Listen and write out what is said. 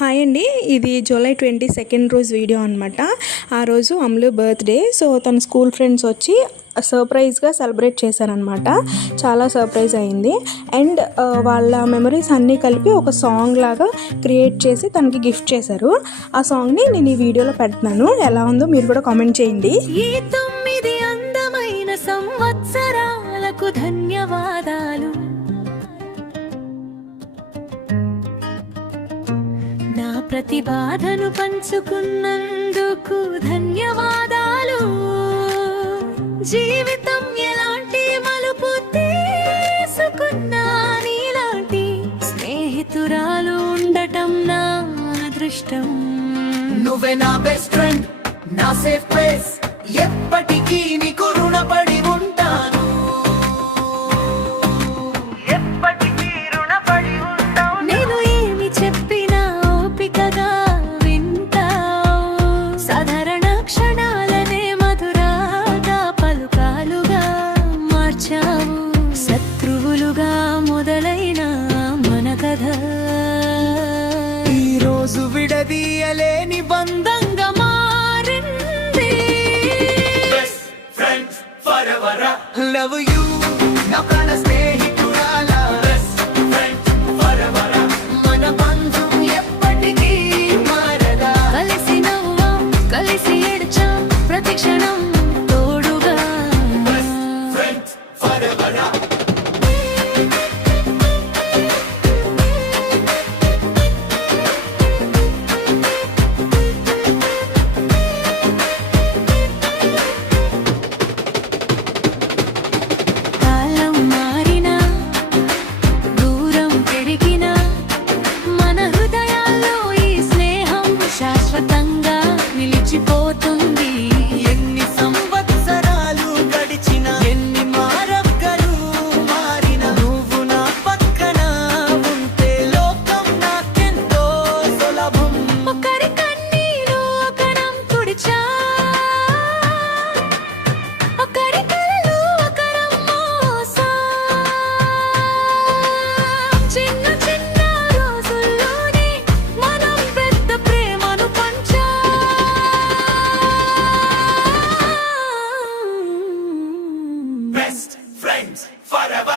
Hi అండి, ఇది July 22 రోజు వీడియో అనమాట. ఆ రోజు అమ్లు బర్త్డే. సో తన స్కూల్ ఫ్రెండ్స్ వచ్చి సర్ప్రైజ్గా సెలబ్రేట్ చేశారనమాట. చాలా సర్ప్రైజ్ అయింది. అండ్ వాళ్ళ మెమరీస్ అన్నీ కలిపి ఒక సాంగ్ లాగా క్రియేట్ చేసి తనకి గిఫ్ట్ చేశారు. ఆ సాంగ్ని నేను ఈ వీడియోలో పెడుతున్నాను. ఎలా ఉందో మీరు కూడా కామెంట్ చేయండి. ఈ 9 అందమైన సంవత్సరాలకు ధన్యవాదాలు. నా ప్రతి బాధను పంచుకున్నందుకు ధన్యవాదాలు. జీవితం ఎలాంటి మలుపు తీసుకున్నా నీలాంటి స్నేహితురాలు ఉండటం నా అదృష్టం. నువ్వే నా బెస్ట్ ఫ్రెండ్, నా సేఫ్ ప్లేస్, ఎప్పటికీ నీకు రుణపడి ఉంటాను. ఎప్పటికీ రుణపడి ఉంటాను. నేను ఏమి చెప్పినా ఓపికగా వింటావు. సాధారణ క్షణాలనే మధురాగా పలుకాలుగా మార్చావు. శత్రువులుగా మొదలైన మన కథ ఈ రోజు విడదీయలేని బంధంగా మారింది. Best friends forever. Love you, now gonna stay.